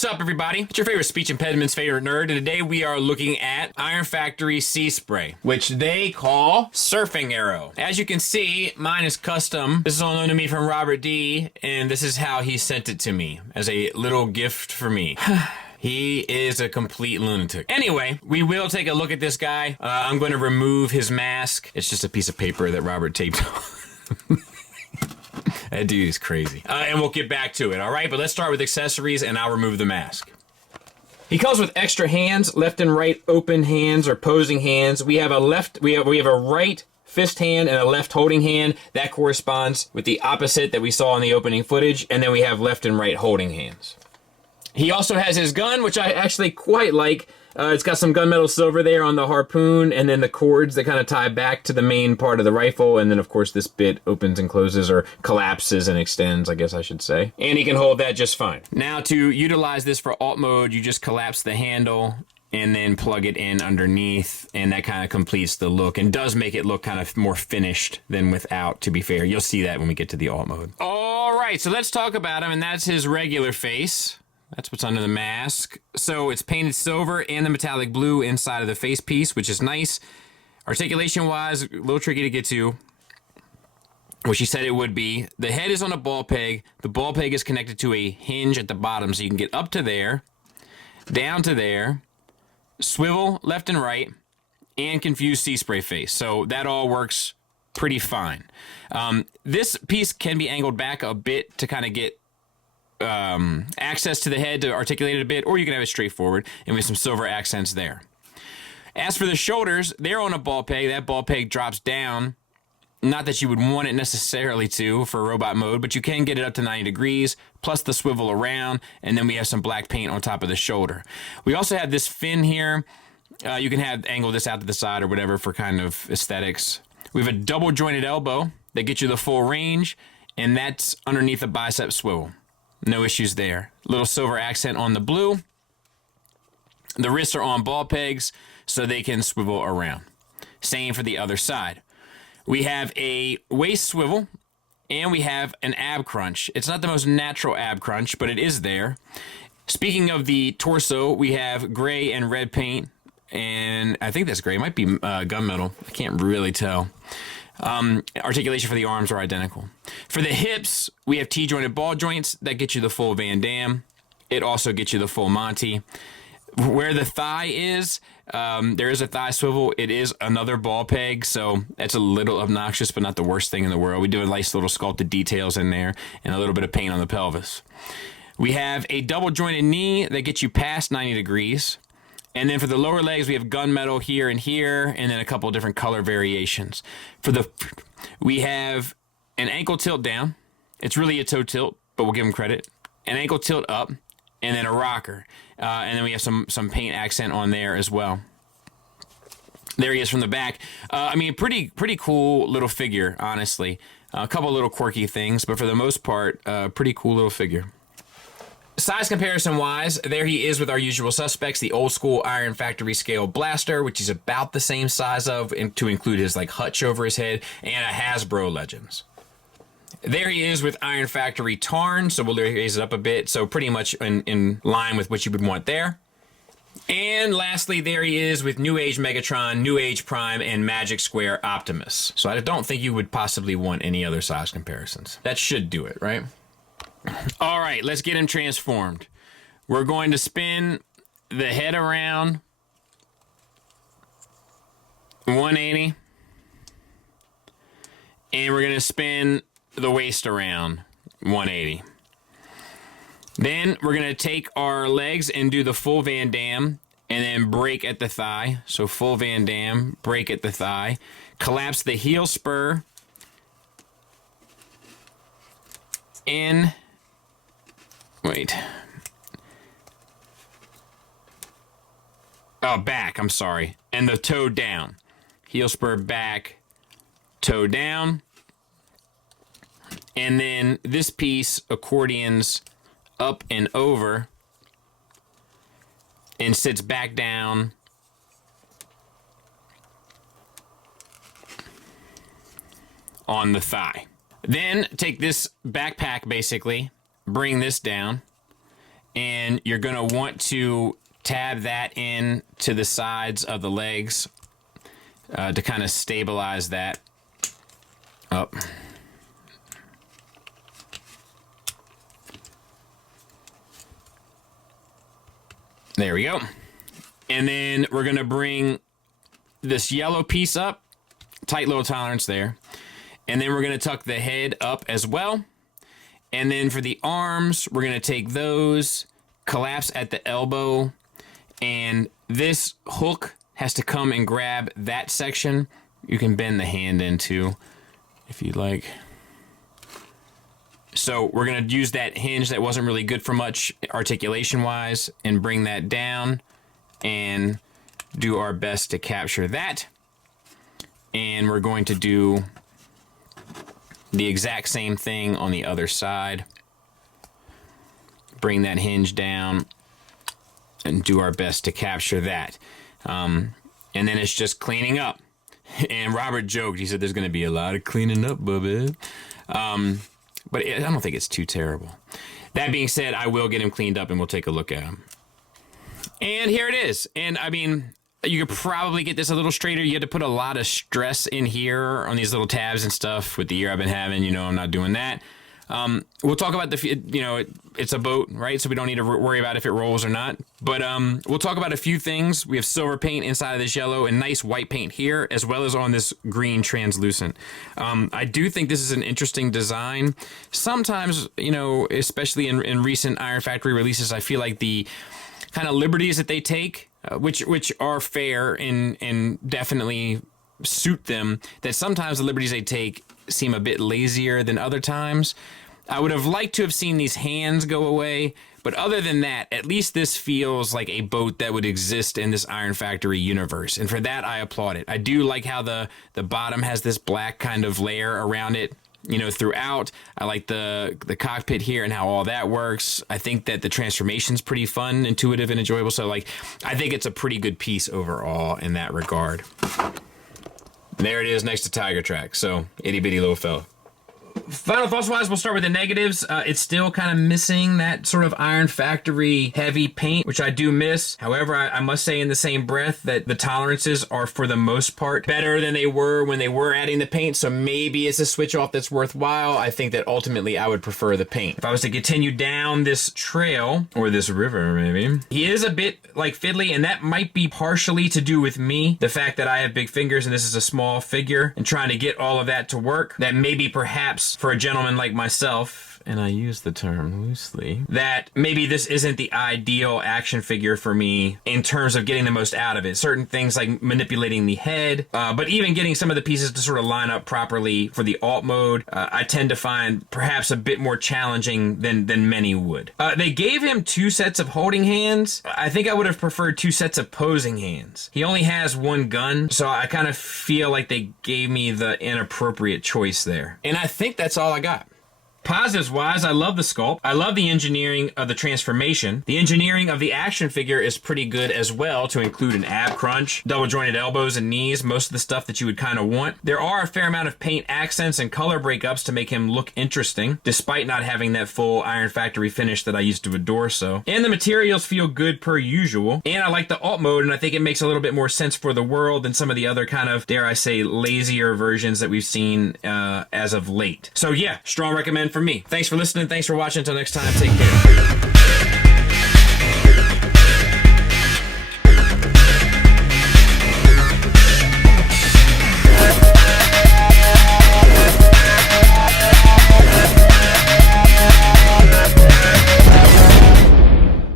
What's up, everybody? It's your favorite speech impediment's favorite nerd, and today we are looking at Iron Factory Sea Spray, which they call Surfing Arrow. As you can see, mine is custom. This is all known to me from Robert D, and this is how he sent it to me, as a little gift for me. He is a complete lunatic. Anyway, we will take a look at this guy. I'm going to remove his mask. It's just a piece of paper that Robert taped on. That dude is crazy. And we'll get back to it, all right? But let's start with accessories, and I'll remove the mask. He comes with extra hands, left and right open hands or posing hands. We have a right fist hand and a left holding hand. That corresponds with the opposite that we saw in the opening footage. And then we have left and right holding hands. He also has his gun, which I actually quite like. It's got some gunmetal silver there on the harpoon, and then the cords that kind of tie back to the main part of the rifle, and then of course this bit opens and closes, or collapses and extends, I guess I should say. And he can hold that just fine. Now to utilize this for alt mode, you just collapse the handle and then plug it in underneath, and that kind of completes the look and does make it look kind of more finished than without, to be fair. You'll see that when we get to the alt mode. All right, so let's talk about him, and that's his regular face. That's what's under the mask. So it's painted silver and the metallic blue inside of the face piece, which is nice. Articulation-wise, a little tricky to get to, which he said it would be. The head is on a ball peg. The ball peg is connected to a hinge at the bottom, so you can get up to there, down to there, swivel left and right, and confuse sea spray face. So that all works pretty fine. This piece can be angled back a bit to kind of get access to the head to articulate it a bit, or you can have it straightforward and with some silver accents there. As for the shoulders, they're on a ball peg. That ball peg drops down. Not that you would want it necessarily to for robot mode, but you can get it up to 90 degrees, plus the swivel around, and then we have some black paint on top of the shoulder. We also have this fin here. You can angle this out to the side or whatever for kind of aesthetics. We have a double jointed elbow that gets you the full range, and that's underneath the bicep swivel. No issues there. Little silver accent on the blue. The wrists are on ball pegs, so they can swivel around. Same for the other side. We have a waist swivel, and we have an ab crunch. It's not the most natural ab crunch, but it is there. Speaking of the torso, we have gray and red paint, and I think that's gray. It might be gunmetal. I can't really tell. Articulation for the arms are identical. For the hips, we have T-jointed ball joints that get you the full Van Damme. It also gets you the full Monty. Where the thigh is, there is a thigh swivel. It is another ball peg, so that's a little obnoxious, but not the worst thing in the world. We do a nice little sculpted details in there and a little bit of paint on the pelvis. We have a double jointed knee that gets you past 90 degrees. And then for the lower legs, we have gunmetal here, and then a couple of different color variations. We have an ankle tilt down. It's really a toe tilt, but we'll give him credit. An ankle tilt up, and then a rocker. And then we have some paint accent on there as well. There he is from the back. I mean, pretty cool little figure, honestly. A couple little quirky things, but for the most part, pretty cool little figure. Size comparison wise, there he is with our usual suspects, the old school Iron Factory scale blaster, which is about the same size of, and to include his like hutch over his head, and a Hasbro Legends. There he is with Iron Factory Tarn, so we'll raise it up a bit, so pretty much in line with what you would want there. And lastly, there he is with New Age Megatron, New Age Prime, and Magic Square Optimus. So I don't think you would possibly want any other size comparisons. That should do it, right? All right, let's get him transformed. We're going to spin the head around 180, and we're going to spin the waist around 180. Then we're going to take our legs and do the full Van Damme, and then break at the thigh. So full Van Damme, break at the thigh. Collapse the heel spur in. Wait. Oh, back, I'm sorry. And the toe down. Heel spur back, toe down. And then this piece accordions up and over and sits back down on the thigh. Then take this backpack basically, bring this down, and you're gonna want to tab that in to the sides of the legs to kind of stabilize that up. There we go. And then we're gonna bring this yellow piece up, tight little tolerance there. And then we're gonna tuck the head up as well. And then for the arms, we're gonna take those, collapse at the elbow, and this hook has to come and grab that section. You can bend the hand into if you'd like. So we're gonna use that hinge that wasn't really good for much articulation wise and bring that down and do our best to capture that. And we're going to do the exact same thing on the other side. Bring that hinge down and do our best to capture that. And then it's just cleaning up. And Robert joked, he said there's gonna be a lot of cleaning up, Bubba. But I don't think it's too terrible. That being said, I will get him cleaned up and we'll take a look at him. And here it is. And I mean, you could probably get this a little straighter. You had to put a lot of stress in here on these little tabs and stuff with the year I've been having. You know, I'm not doing that. We'll talk about it's a boat, right? So we don't need to worry about if it rolls or not. But we'll talk about a few things. We have silver paint inside of this yellow and nice white paint here, as well as on this green translucent. I do think this is an interesting design. Sometimes, you know, especially in recent Iron Factory releases, I feel like the kind of liberties that they take, which are fair and definitely suit them, that sometimes the liberties they take seem a bit lazier than other times. I would have liked to have seen these hands go away, but other than that, at least this feels like a boat that would exist in this Iron Factory universe, and for that I applaud it. I do like how the bottom has this black kind of layer around it, you know, throughout. I like the cockpit here and how all that works. I think that the transformation's pretty fun, intuitive, and enjoyable, so like I think it's a pretty good piece overall in that regard. There it is next to Tiger Track, so itty bitty little fella. Final thoughts wise, we'll start with the negatives. It's still kind of missing that sort of Iron Factory heavy paint, which I do miss. However, I must say in the same breath that the tolerances are for the most part better than they were when they were adding the paint, so maybe it's a switch off that's worthwhile. I think that ultimately I would prefer the paint. If I was to continue down this trail, or this river maybe, he is a bit like fiddly, and that might be partially to do with me. The fact that I have big fingers and this is a small figure, and trying to get all of that to work, that maybe perhaps for a gentleman like myself, and I use the term loosely, that maybe this isn't the ideal action figure for me in terms of getting the most out of it. Certain things like manipulating the head, but even getting some of the pieces to sort of line up properly for the alt mode, I tend to find perhaps a bit more challenging than many would. They gave him 2 sets of holding hands. I think I would have preferred 2 sets of posing hands. He only has 1 gun, so I kind of feel like they gave me the inappropriate choice there. And I think that's all I got. Positives wise, I love the sculpt. I love the engineering of the transformation. The engineering of the action figure is pretty good as well, to include an ab crunch, double jointed elbows and knees, most of the stuff that you would kind of want. There are a fair amount of paint accents and color breakups to make him look interesting, despite not having that full Iron Factory finish that I used to adore so. And the materials feel good per usual. And I like the alt mode, and I think it makes a little bit more sense for the world than some of the other kind of, dare I say, lazier versions that we've seen as of late. So yeah, strong recommend for me. Thanks for listening. Thanks for watching. Until next time, take care.